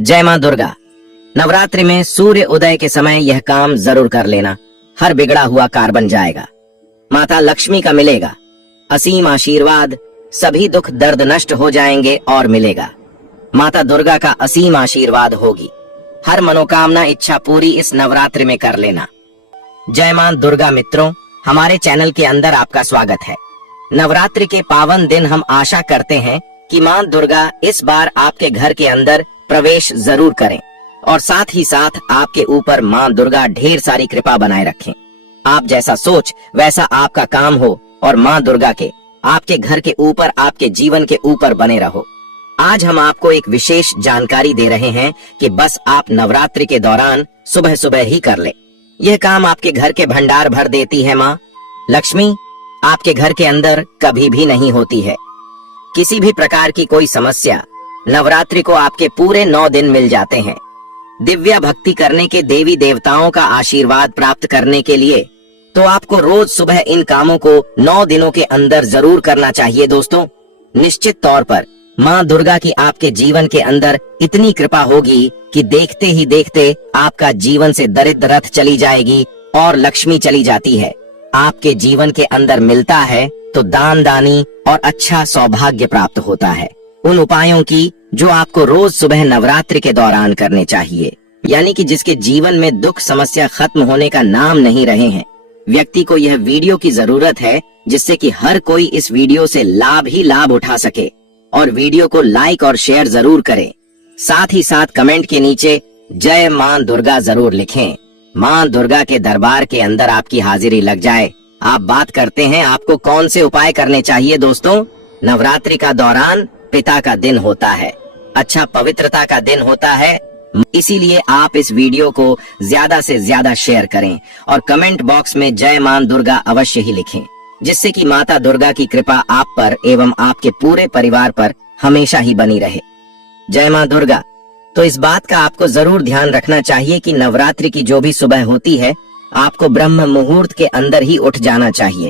जय मां दुर्गा। नवरात्रि में सूर्य उदय के समय यह काम जरूर कर लेना। हर बिगड़ा हुआ कार बन जाएगा। माता लक्ष्मी का मिलेगा असीम आशीर्वाद। सभी दुख दर्द नष्ट हो जाएंगे और मिलेगा। माता दुर्गा का असीम आशीर्वाद होगी। हर मनोकामना इच्छा पूरी इस नवरात्रि में कर लेना। जय मां दुर्गा मित्रों, हमारे चैनल के अंदर आपका स्वागत है। नवरात्रि के पावन दिन हम आशा करते हैं कि मां दुर्गा इस बार आपके घर के अंदर प्रवेश जरूर करें और साथ ही साथ आपके ऊपर मां दुर्गा ढेर सारी कृपा बनाए रखें। आप जैसा सोच वैसा आपका काम हो और मां दुर्गा के आपके घर के ऊपर आपके जीवन के ऊपर बने रहो। आज हम आपको एक विशेष जानकारी दे रहे हैं कि बस आप नवरात्रि के दौरान सुबह सुबह ही कर ले। यह काम आपके घर के भंडार भर देती है। मां लक्ष्मी आपके घर के अंदर कभी भी नहीं होती है। किसी भी प्रकार की कोई समस्या नवरात्रि को आपके पूरे 9 दिन मिल जाते हैं। दिव्य भक्ति करने के देवी देवताओं का आशीर्वाद प्राप्त करने के लिए तो आपको रोज सुबह इन कामों को 9 दिनों के अंदर जरूर करना चाहिए। दोस्तों, निश्चित तौर पर मां दुर्गा की आपके जीवन के अंदर इतनी कृपा होगी कि देखते ही देखते आपका जीवन से दरिद्र रथ चली जाएगी और लक्ष्मी चली जाती है। आपके जीवन के अंदर मिलता है तो दान दानी और अच्छा सौभाग्य प्राप्त होता है। उन उपायों की जो आपको रोज सुबह नवरात्रि के दौरान करने चाहिए, यानी कि जिसके जीवन में दुख समस्या खत्म होने का नाम नहीं रहे हैं। व्यक्ति को यह वीडियो की जरूरत है जिससे कि हर कोई इस वीडियो से लाभ ही लाभ उठा सके और वीडियो को लाइक और शेयर जरूर करें। साथ ही साथ कमेंट के नीचे जय मां दुर्गा जरूर लिखें। मां दुर्गा के दरबार के अंदर आपकी हाजिरी लग जाए। आप बात करते हैं आपको कौन से उपाय करने चाहिए। दोस्तों, नवरात्रि का दौरान पिता का दिन होता है, अच्छा पवित्रता का दिन होता है। इसीलिए आप इस वीडियो को ज्यादा से ज्यादा शेयर करें और कमेंट बॉक्स में जय मां दुर्गा अवश्य ही लिखें, जिससे कि माता दुर्गा की कृपा आप पर एवं आपके पूरे परिवार पर हमेशा ही बनी रहे। जय मां दुर्गा। तो इस बात का आपको जरूर ध्यान रखना चाहिए कि नवरात्रि की जो भी सुबह होती है आपको ब्रह्म मुहूर्त के अंदर ही उठ जाना चाहिए।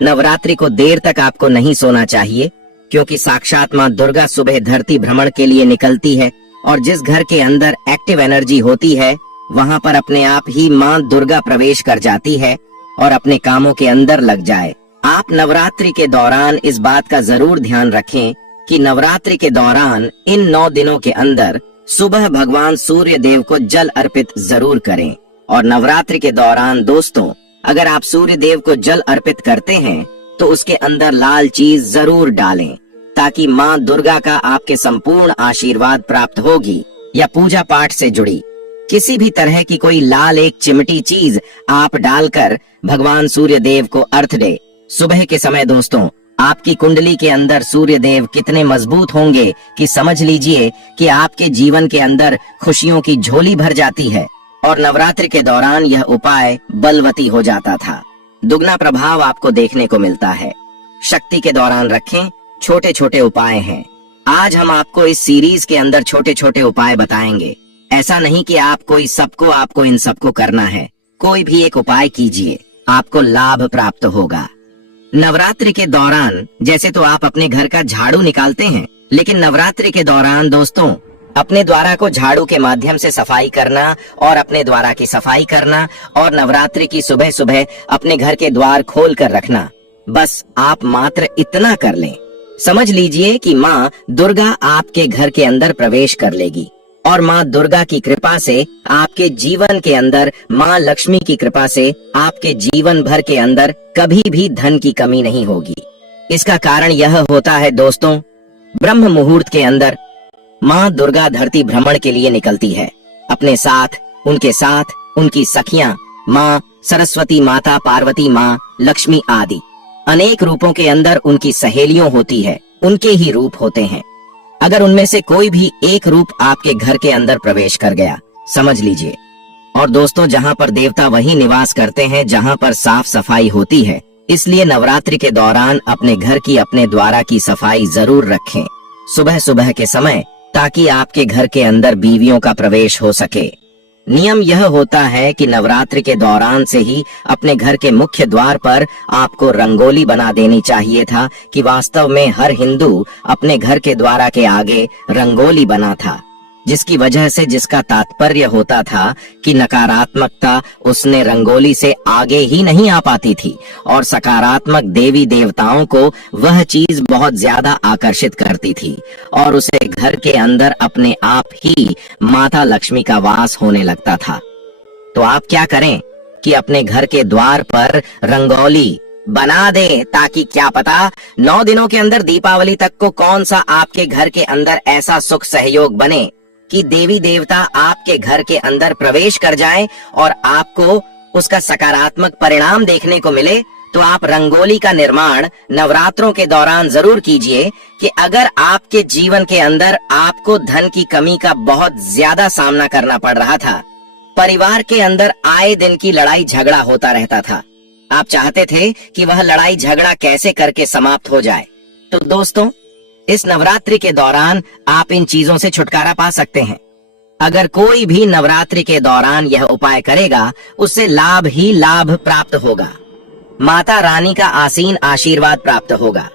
नवरात्रि को देर तक आपको नहीं सोना चाहिए, क्योंकि साक्षात मां दुर्गा सुबह धरती भ्रमण के लिए निकलती है और जिस घर के अंदर एक्टिव एनर्जी होती है वहां पर अपने आप ही मां दुर्गा प्रवेश कर जाती है और अपने कामों के अंदर लग जाए। आप नवरात्रि के दौरान इस बात का जरूर ध्यान रखें कि नवरात्रि के दौरान इन 9 दिनों के अंदर सुबह भगवान सूर्य देव को जल अर्पित जरूर करें। और नवरात्रि के दौरान दोस्तों, अगर आप सूर्य देव को जल अर्पित करते हैं तो उसके अंदर लाल चीज जरूर डालें, ताकि मां दुर्गा का आपके संपूर्ण आशीर्वाद प्राप्त होगी। या पूजा पाठ से जुड़ी किसी भी तरह की कोई लाल एक चिमटी चीज आप डालकर भगवान सूर्य देव को अर्घ दे। सुबह के समय दोस्तों, आपकी कुंडली के अंदर सूर्य देव कितने मजबूत होंगे कि समझ लीजिए कि आपके जीवन के अंदर खुशियों की झोली भर जाती है। और नवरात्रि के दौरान यह उपाय बलवती हो जाता था। दुगना प्रभाव आपको देखने को मिलता है। शक्ति के दौरान रखें। छोटे छोटे उपाय हैं। आज हम आपको इस सीरीज के अंदर छोटे छोटे उपाय बताएंगे। ऐसा नहीं कि आपको इन सबको करना है। कोई भी एक उपाय कीजिए, आपको लाभ प्राप्त होगा। नवरात्रि के दौरान जैसे तो आप अपने घर का झाड़ू निकालते हैं, लेकिन नवरात्रि के दौरान दोस्तों अपने द्वारा को झाड़ू के माध्यम से सफाई करना और अपने द्वारा की सफाई करना और नवरात्रि की सुबह सुबह अपने घर के द्वार खोल कर रखना, बस आप मात्र इतना कर लें। समझ लीजिए कि मां दुर्गा आपके घर के अंदर प्रवेश कर लेगी और मां दुर्गा की कृपा से आपके जीवन के अंदर मां लक्ष्मी की कृपा से आपके जीवन भर के अंदर कभी भी धन की कमी नहीं होगी। इसका कारण यह होता है दोस्तों, ब्रह्म मुहूर्त के अंदर मां दुर्गा धरती भ्रमण के लिए निकलती है। अपने साथ उनकी सखियां मां सरस्वती माता, पार्वती मां, लक्ष्मी आदि अनेक रूपों के अंदर उनकी सहेलियों होती है। उनके ही रूप होते हैं। अगर उनमें से कोई भी एक रूप आपके घर के अंदर प्रवेश कर गया, समझ लीजिए। और दोस्तों, जहां पर देवता वहीं निवास करते हैं जहां पर साफ सफाई होती है। इसलिए नवरात्रि के दौरान अपने घर की अपने द्वारा की सफाई जरूर रखें सुबह सुबह के समय, ताकि आपके घर के अंदर बीवियों का प्रवेश हो सके। नियम यह होता है कि नवरात्रि के दौरान से ही अपने घर के मुख्य द्वार पर आपको रंगोली बना देनी चाहिए था, कि वास्तव में हर हिंदू अपने घर के द्वार के आगे रंगोली बना था। जिसकी वजह से जिसका तात्पर्य होता था कि नकारात्मकता उसने रंगोली से आगे ही नहीं आ पाती थी और सकारात्मक देवी देवताओं को वह चीज बहुत ज्यादा आकर्षित करती थी और उसे घर के अंदर अपने आप ही माता लक्ष्मी का वास होने लगता था। तो आप क्या करें कि अपने घर के द्वार पर रंगोली बना दें, ताकि क्या पता 9 दिनों के अंदर दीपावली तक को कौन सा आपके घर के अंदर ऐसा सुख सहयोग बने कि देवी देवता आपके घर के अंदर प्रवेश कर जाएं और आपको उसका सकारात्मक परिणाम देखने को मिले। तो आप रंगोली का निर्माण नवरात्रों के दौरान जरूर कीजिए कि अगर आपके जीवन के अंदर आपको धन की कमी का बहुत ज्यादा सामना करना पड़ रहा था, परिवार के अंदर आए दिन की लड़ाई झगड़ा होता रहता था, आप चाहते थे कि वह लड़ाई झगड़ा कैसे करके समाप्त हो जाए, तो दोस्तों इस नवरात्रि के दौरान आप इन चीजों से छुटकारा पा सकते हैं। अगर कोई भी नवरात्रि के दौरान यह उपाय करेगा, उससे लाभ ही लाभ प्राप्त होगा, माता रानी का आसीन आशीर्वाद प्राप्त होगा,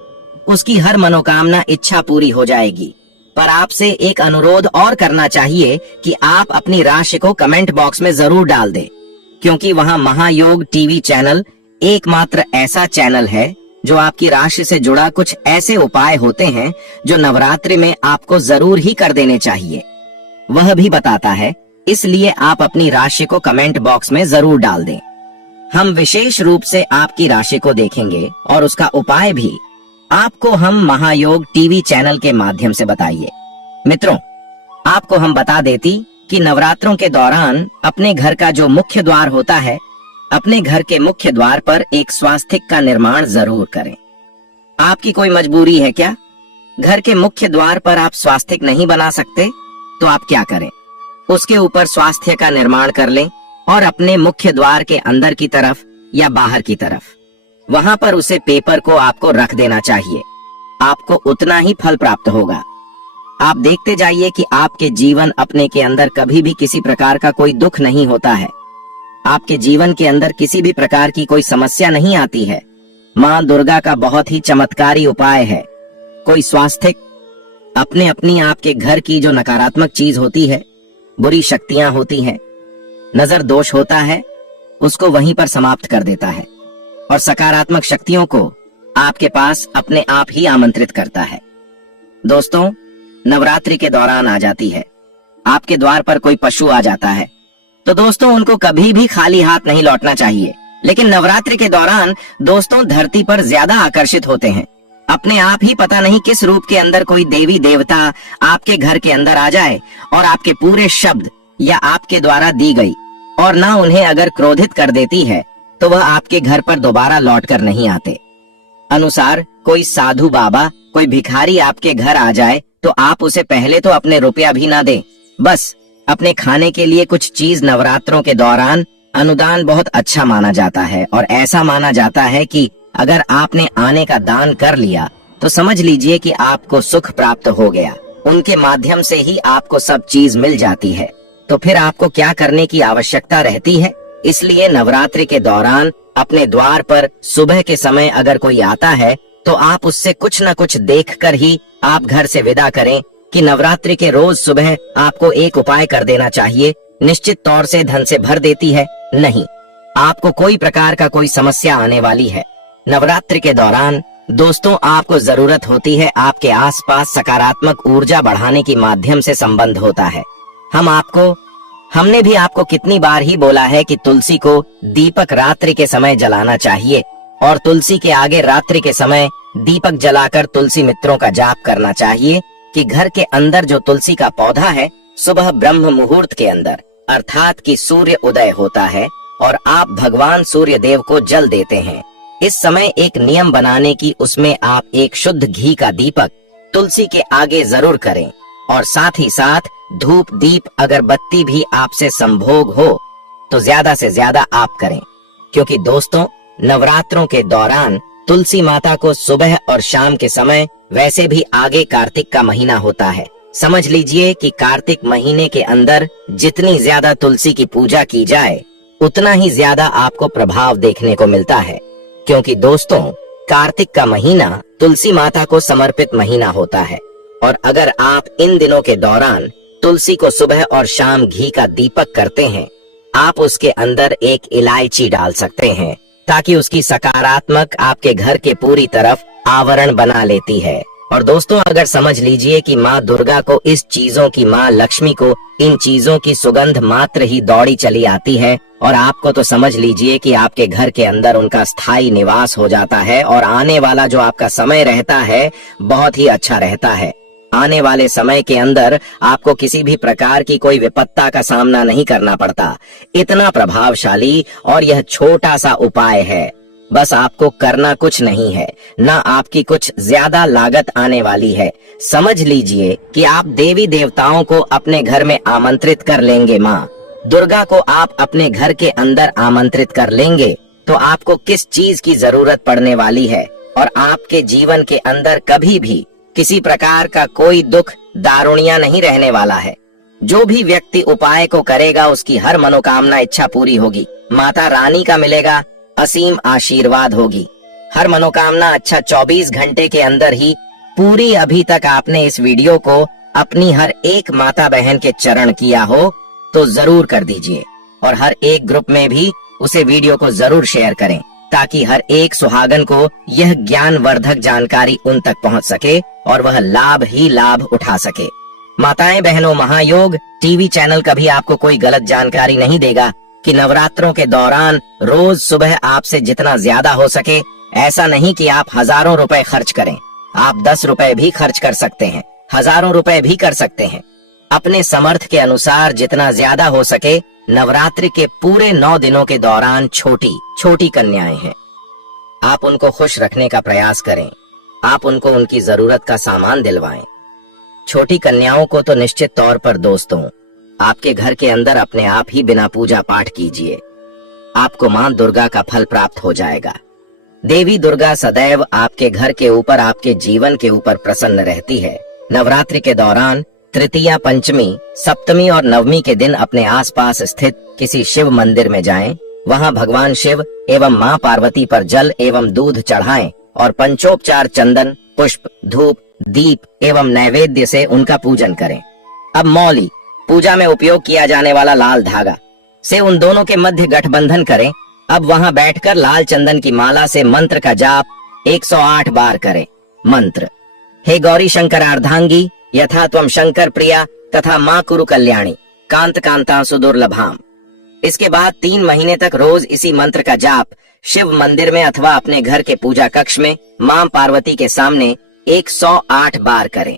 उसकी हर मनोकामना इच्छा पूरी हो जाएगी। पर आपसे एक अनुरोध और करना चाहिए कि आप अपनी राशि को कमेंट बॉक्स में जरूर डाल दें, क्योंकि वहां महायोग टीवी चैनल एकमात्र ऐसा चैनल है जो आपकी राशि से जुड़ा कुछ ऐसे उपाय होते हैं जो नवरात्रि में आपको जरूर ही कर देने चाहिए, वह भी बताता है। इसलिए आप अपनी राशि को कमेंट बॉक्स में जरूर डाल दें। हम विशेष रूप से आपकी राशि को देखेंगे और उसका उपाय भी आपको हम महायोग टीवी चैनल के माध्यम से बताइए। मित्रों, आपको हम बता देती कि नवरात्रों के दौरान अपने घर का जो मुख्य द्वार होता है, अपने घर के मुख्य द्वार पर एक स्वास्तिक का निर्माण जरूर करें। आपकी कोई मजबूरी है क्या? घर के मुख्य द्वार पर आप स्वास्तिक नहीं बना सकते? तो आप क्या करें, उसके ऊपर स्वास्थ्य का निर्माण कर लें और अपने मुख्य द्वार के अंदर की तरफ या बाहर की तरफ वहां पर उसे पेपर को आपको रख देना चाहिए। आपको उतना ही फल प्राप्त होगा। आप देखते जाइए कि आपके जीवन अपने के अंदर कभी भी किसी प्रकार का कोई दुख नहीं होता है, आपके जीवन के अंदर किसी भी प्रकार की कोई समस्या नहीं आती है। माँ दुर्गा का बहुत ही चमत्कारी उपाय है। कोई स्वास्थिक अपने अपनी आपके घर की जो नकारात्मक चीज होती है, बुरी शक्तियां होती हैं, नजर दोष होता है, उसको वहीं पर समाप्त कर देता है और सकारात्मक शक्तियों को आपके पास अपने आप ही आमंत्रित करता है। दोस्तों, नवरात्रि के दौरान आ जाती है, आपके द्वार पर कोई पशु आ जाता है, तो दोस्तों उनको कभी भी खाली हाथ नहीं लौटना चाहिए। लेकिन नवरात्रि के दौरान दोस्तों धरती पर ज्यादा आकर्षित होते हैं। अपने आप ही पता नहीं किस रूप के अंदर कोई देवी देवता आपके घर के अंदर आ जाए और आपके पूरे शब्द या आपके द्वारा दी गई और ना उन्हें अगर क्रोधित कर देती है तो वह आपके घर पर दोबारा लौट कर नहीं आते। अनुसार कोई साधु बाबा, कोई भिखारी आपके घर आ जाए तो आप उसे पहले तो अपने रुपया भी ना दें, बस अपने खाने के लिए कुछ चीज नवरात्रों के दौरान अनुदान बहुत अच्छा माना जाता है और ऐसा माना जाता है कि अगर आपने आने का दान कर लिया तो समझ लीजिए कि आपको सुख प्राप्त हो गया। उनके माध्यम से ही आपको सब चीज मिल जाती है, तो फिर आपको क्या करने की आवश्यकता रहती है। इसलिए नवरात्रि के दौरान अपने द्वार पर सुबह के समय अगर कोई आता है तो आप उससे कुछ न कुछ देखकर ही आप घर से विदा करें कि नवरात्रि के रोज सुबह आपको एक उपाय कर देना चाहिए। निश्चित तौर से धन से भर देती है नहीं, आपको कोई प्रकार का कोई समस्या आने वाली है। नवरात्रि के दौरान दोस्तों आपको जरूरत होती है आपके आसपास सकारात्मक ऊर्जा बढ़ाने की माध्यम से संबंध होता है। हमने भी आपको कितनी बार ही बोला है कि तुलसी को दीपक रात्रि के समय जलाना चाहिए और तुलसी के आगे रात्रि के समय दीपक जलाकर तुलसी मित्रों का जाप करना चाहिए कि घर के अंदर जो तुलसी का पौधा है सुबह ब्रह्म मुहूर्त के अंदर अर्थात कि सूर्य उदय होता है और आप भगवान सूर्य देव को जल देते हैं। इस समय एक नियम बनाने की, उसमें आप एक शुद्ध घी का दीपक तुलसी के आगे जरूर करें और साथ ही साथ धूप दीप अगरबत्ती भी आपसे संभोग हो तो ज्यादा से ज्यादा आप करें, क्योंकि दोस्तों नवरात्रों के दौरान तुलसी माता को सुबह और शाम के समय, वैसे भी आगे कार्तिक का महीना होता है, समझ लीजिए कि कार्तिक महीने के अंदर जितनी ज्यादा तुलसी की पूजा की जाए उतना ही ज्यादा आपको प्रभाव देखने को मिलता है, क्योंकि दोस्तों कार्तिक का महीना तुलसी माता को समर्पित महीना होता है। और अगर आप इन दिनों के दौरान तुलसी को सुबह और शाम घी का दीपक करते हैं, आप उसके अंदर एक इलायची डाल सकते हैं ताकि उसकी सकारात्मक आपके घर के पूरी तरफ आवरण बना लेती है। और दोस्तों, अगर समझ लीजिए कि माँ दुर्गा को, इस चीजों की माँ लक्ष्मी को इन चीजों की सुगंध मात्र ही दौड़ी चली आती है और आपको, तो समझ लीजिए कि आपके घर के अंदर उनका स्थायी निवास हो जाता है और आने वाला जो आपका समय रहता है बहुत ही अच्छा रहता है। आने वाले समय के अंदर आपको किसी भी प्रकार की कोई विपत्ता का सामना नहीं करना पड़ता। इतना प्रभावशाली और यह छोटा सा उपाय है। बस आपको करना कुछ नहीं है, ना आपकी कुछ ज्यादा लागत आने वाली है। समझ लीजिए कि आप देवी देवताओं को अपने घर में आमंत्रित कर लेंगे, माँ दुर्गा को आप अपने घर के अंदर आमंत्रित कर लेंगे तो आपको किस चीज की जरूरत पड़ने वाली है और आपके जीवन के अंदर कभी भी किसी प्रकार का कोई दुख दारुणिया नहीं रहने वाला है। जो भी व्यक्ति उपाय को करेगा उसकी हर मनोकामना इच्छा पूरी होगी। माता रानी का मिलेगा असीम आशीर्वाद होगी। हर मनोकामना अच्छा 24 घंटे के अंदर ही पूरी। अभी तक आपने इस वीडियो को अपनी हर एक माता बहन के चरण किया हो तो जरूर कर दीजिए और हर एक ग्रुप में भी उसे वीडियो को जरूर शेयर करें ताकि हर एक सुहागन को यह ज्ञानवर्धक जानकारी उन तक पहुंच सके और वह लाभ ही लाभ उठा सके। माताएं बहनों, महायोग टीवी चैनल कभी आपको कोई गलत जानकारी नहीं देगा कि नवरात्रों के दौरान रोज सुबह आपसे जितना ज्यादा हो सके, ऐसा नहीं कि आप हजारों रुपए खर्च करें। आप 10 रुपए भी खर्च कर सकते हैं, हजारों रुपए भी कर सकते हैं। अपने समर्थ के अनुसार जितना ज्यादा हो सके। नवरात्रि के पूरे 9 दिनों के दौरान छोटी छोटी कन्याएं हैं, आप उनको खुश रखने का प्रयास करें। आप उनको उनकी जरूरत का सामान दिलवाएं। छोटी कन्याओं को तो निश्चित तौर पर दोस्तों आपके घर के अंदर अपने आप ही बिना पूजा पाठ कीजिए, आपको मां दुर्गा का फल प्राप्त हो जाएगा। देवी दुर्गा सदैव आपके घर के ऊपर, आपके जीवन के ऊपर प्रसन्न रहती है। नवरात्रि के दौरान तृतीया, पंचमी, सप्तमी और नवमी के दिन अपने आसपास स्थित किसी शिव मंदिर में जाएं। वहां भगवान शिव एवं मां पार्वती पर जल एवं दूध चढ़ाएं और पंचोपचार चंदन, पुष्प, धूप, दीप एवं नैवेद्य से उनका पूजन करें। अब मौली, पूजा में उपयोग किया जाने वाला लाल धागा से उन दोनों के मध्य गठबंधन करें। अब वहां बैठकर लाल चंदन की माला से मंत्र का जाप 108 बार करें। मंत्र: हे गौरी शंकर अर्धांगी यथा त्वम शंकर प्रिया तथा माँ कुरु कल्याणी कांत कांता सुदुर्लभाम। इसके बाद 3 महीने तक रोज इसी मंत्र का जाप शिव मंदिर में अथवा अपने घर के पूजा कक्ष में मां पार्वती के सामने 108 बार करें।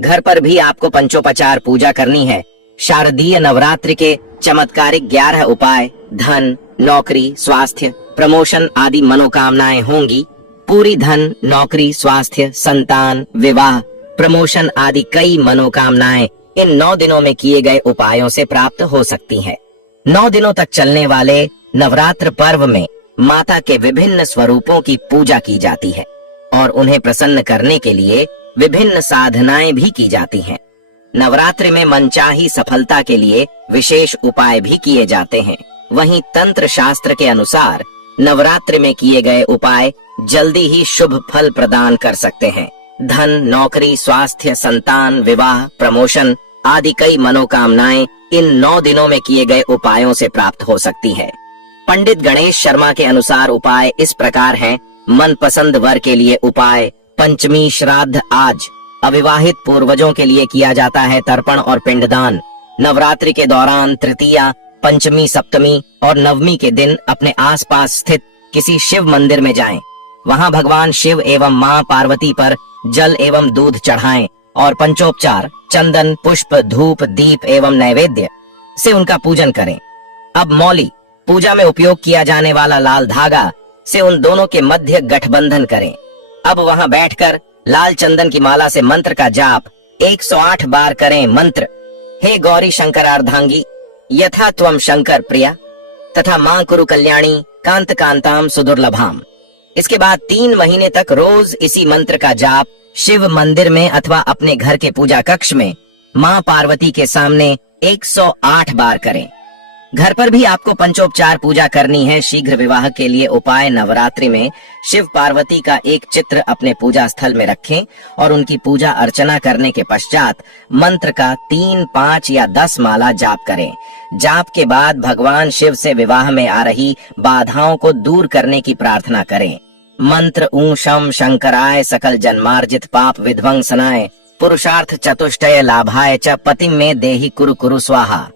घर पर भी आपको पंचोपचार पूजा करनी है। शारदीय नवरात्रि के चमत्कारिक 11 उपाय धन, नौकरी, स्वास्थ्य, प्रमोशन आदि मनोकामनाएं होंगी। पूरी धन, नौकरी, स्वास्थ्य, संतान, विवाह, प्रमोशन आदि कई मनोकामनाएं इन 9 दिनों में किए गए उपायों से प्राप्त हो सकती हैं। 9 दिनों तक चलने वाले नवरात्र पर्व में माता के विभिन्न स्वरूपों की पूजा की जाती है और उन्हें प्रसन्न करने के लिए विभिन्न साधनाएं भी की जाती हैं। नवरात्रि में मनचाही सफलता के लिए विशेष उपाय भी किए जाते हैं। वहीं तंत्र शास्त्र के अनुसार नवरात्रि में किए गए उपाय जल्दी ही शुभ फल प्रदान कर सकते हैं। धन, नौकरी, स्वास्थ्य, संतान, विवाह, प्रमोशन आदि कई मनोकामनाएं इन 9 दिनों में किए गए उपायों से प्राप्त हो सकती है। पंडित गणेश शर्मा के अनुसार उपाय इस प्रकार हैं। मनपसंद वर के लिए उपाय: पंचमी श्राद्ध आज अविवाहित पूर्वजों के लिए किया जाता है तर्पण और पिंडदान। नवरात्रि के दौरान तृतीया, पंचमी, सप्तमी और नवमी के दिन अपने आसपास स्थित किसी शिव मंदिर में जाएं। वहां भगवान शिव एवं मां पार्वती पर जल एवं दूध चढ़ाएं और पंचोपचार चंदन, पुष्प, धूप, दीप एवं नैवेद्य से उनका पूजन करें। अब मौली, पूजा में उपयोग किया जाने वाला लाल धागा से उन दोनों के मध्य गठबंधन करें। अब वहां बैठकर लाल चंदन की माला से मंत्र का जाप 108 बार करें। मंत्र: हे गौरी शंकर अर्धांगी यथा त्वम शंकर प्रिया तथा मां कुरु कल्याणी कांत कांताम सुदुर्लभाम। इसके बाद 3 महीने तक रोज इसी मंत्र का जाप शिव मंदिर में अथवा अपने घर के पूजा कक्ष में मां पार्वती के सामने 108 बार करें। घर पर भी आपको पंचोपचार पूजा करनी है। शीघ्र विवाह के लिए उपाय: नवरात्रि में शिव पार्वती का एक चित्र अपने पूजा स्थल में रखें और उनकी पूजा अर्चना करने के पश्चात मंत्र का 3, 5 या 10 माला जाप करें। जाप के बाद भगवान शिव से विवाह में आ रही बाधाओं को दूर करने की प्रार्थना करें। मंत्र: ऊं शम शंकराय सकल जन्मार्जित पाप विध्वंसनाय पुरुषार्थ चतुष्टय लाभाय च पतिम में देहि कुरु कुरु स्वाहा।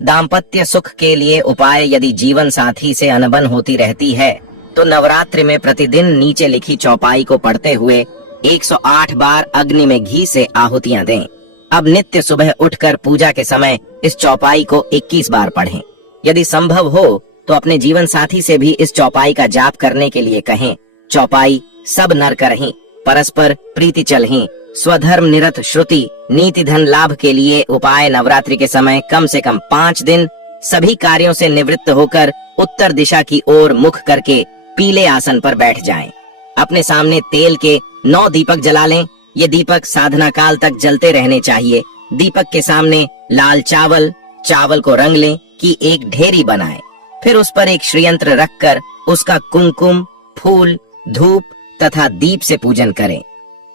दाम्पत्य सुख के लिए उपाय: यदि जीवन साथी से अनबन होती रहती है तो नवरात्रि में प्रतिदिन नीचे लिखी चौपाई को पढ़ते हुए 108 बार अग्नि में घी से आहुतियां दें। अब नित्य सुबह उठकर पूजा के समय इस चौपाई को 21 बार पढ़ें। यदि संभव हो तो अपने जीवन साथी से भी इस चौपाई का जाप करने के लिए कहें। चौपाई: सब नर करहीं, परस्पर प्रीति चलहीं, स्वधर्म निरत श्रुति, नीति धन लाभ के लिए उपाय: नवरात्रि के समय कम से कम 5 दिन सभी कार्यों से निवृत्त होकर उत्तर दिशा की ओर मुख करके पीले आसन पर बैठ जाएं। अपने सामने तेल के 9 दीपक जला लें। ये दीपक साधना काल तक जलते रहने चाहिए। दीपक के सामने लाल चावल को रंग लें कि एक ढेरी बनाएं। फिर उस पर एक श्रीयंत्र रखकर उसका कुमकुम, फूल, धूप तथा दीप से पूजन करें।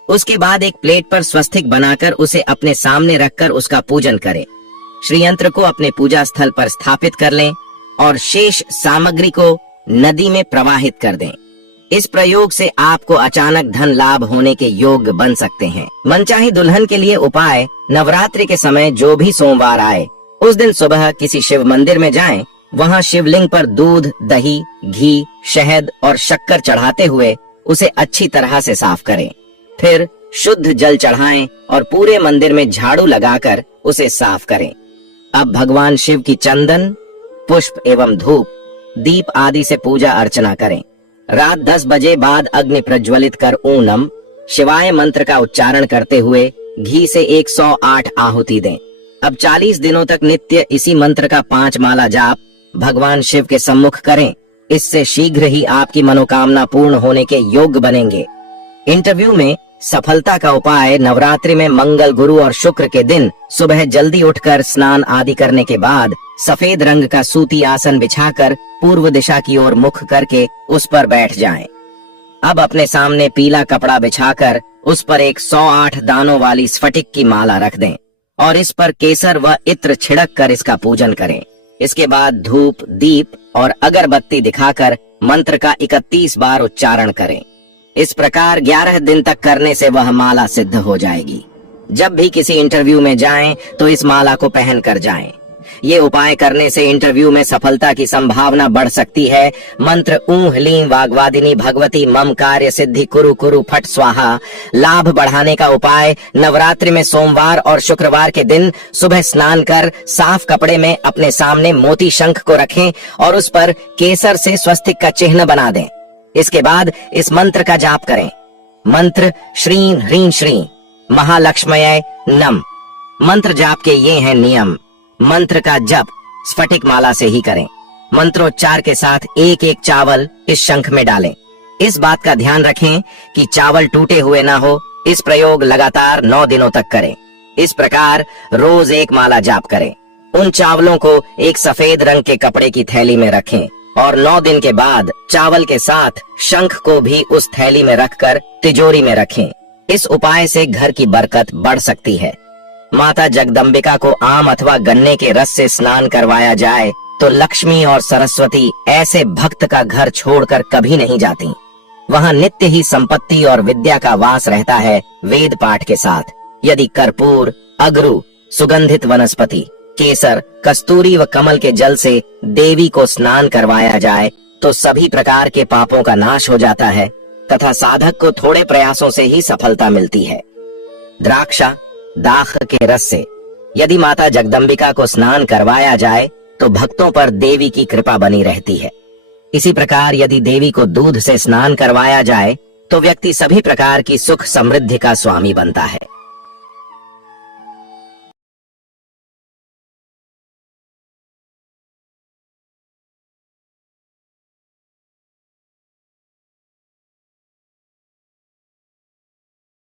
उसके बाद एक प्लेट पर स्वस्तिक बनाकर उसे अपने सामने रखकर उसका पूजन करें। श्रीयंत्र को अपने पूजा स्थल पर स्थापित कर लें और शेष सामग्री को नदी में प्रवाहित कर दें। इस प्रयोग से आपको अचानक धन लाभ होने के योग बन सकते हैं। मनचाही दुल्हन के लिए उपाय: नवरात्रि के समय जो भी सोमवार आए उस दिन सुबह किसी शिव मंदिर में जाएं। वहां शिवलिंग पर दूध, दही, घी, शहद और शक्कर चढ़ाते हुए उसे अच्छी तरह से साफ करें। फिर शुद्ध जल चढ़ाएं और पूरे मंदिर में झाड़ू लगाकर उसे साफ करें। अब भगवान शिव की चंदन, पुष्प एवं धूप, दीप आदि से पूजा अर्चना करें। रात 10 बजे बाद अग्नि प्रज्वलित कर ॐ नमः शिवाय मंत्र का उच्चारण करते हुए घी से 108 आहुति दें। अब 40 दिनों तक नित्य इसी मंत्र का 5 माला जाप भगवान शिव के सम्मुख करें। इससे शीघ्र ही आपकी मनोकामना पूर्ण होने के योग्य बनेंगे। इंटरव्यू में सफलता का उपाय: नवरात्रि में मंगल, गुरु और शुक्र के दिन सुबह जल्दी उठकर स्नान आदि करने के बाद सफेद रंग का सूती आसन बिछाकर पूर्व दिशा की ओर मुख करके उस पर बैठ जाएं। अब अपने सामने पीला कपड़ा बिछाकर उस पर एक 108 दानों वाली स्फटिक की माला रख दें और इस पर केसर व इत्र छिड़क कर इसका पूजन करें। इसके बाद धूप, दीप और अगरबत्ती दिखाकर मंत्र का 31 बार उच्चारण करें। इस प्रकार 11 दिन तक करने से वह माला सिद्ध हो जाएगी। जब भी किसी इंटरव्यू में जाएं तो इस माला को पहन कर जाएं। ये उपाय करने से इंटरव्यू में सफलता की संभावना बढ़ सकती है। मंत्र: ऊं ह्लीं वाग्वादिनी भगवती मम कार्य सिद्धि कुरु कुरु फट स्वाहा। लाभ बढ़ाने का उपाय: नवरात्रि में सोमवार और शुक्रवार के दिन सुबह स्नान कर साफ कपड़े में अपने सामने मोती शंख को रखें और उस पर केसर से स्वस्तिक का चिन्ह बना दें। इसके बाद इस मंत्र का जाप करें। मंत्र: श्रीं ह्रीं श्रीं महालक्ष्मये नम। मंत्र जाप के ये हैं नियम: मंत्र का जप स्फटिक माला से ही करें। मंत्रोच्चार के साथ एक एक चावल इस शंख में डालें। इस बात का ध्यान रखें कि चावल टूटे हुए ना हो। इस प्रयोग लगातार 9 दिनों तक करें। इस प्रकार रोज एक माला जाप करें। उन चावलों को एक सफेद रंग के कपड़े की थैली में रखें और 9 दिन के बाद चावल के साथ शंख को भी उस थैली में रखकर तिजोरी में रखें। इस उपाय से घर की बरकत बढ़ सकती है। माता जगदम्बिका को आम अथवा गन्ने के रस से स्नान करवाया जाए तो लक्ष्मी और सरस्वती ऐसे भक्त का घर छोड़कर कभी नहीं जाती। वहाँ नित्य ही संपत्ति और विद्या का वास रहता है वेद पाठ के साथ। यदि कर्पूर, अगरू, सुगंधित वनस्पति, केसर, कस्तूरी व कमल के जल से देवी को स्नान करवाया जाए तो सभी प्रकार के पापों का नाश हो जाता है तथा साधक को थोड़े प्रयासों से ही सफलता मिलती है। द्राक्षा, दाख के रस से यदि माता जगदम्बिका को स्नान करवाया जाए तो भक्तों पर देवी की कृपा बनी रहती है। इसी प्रकार यदि देवी को दूध से स्नान करवाया जाए तो व्यक्ति सभी प्रकार की सुख समृद्धि का स्वामी बनता है।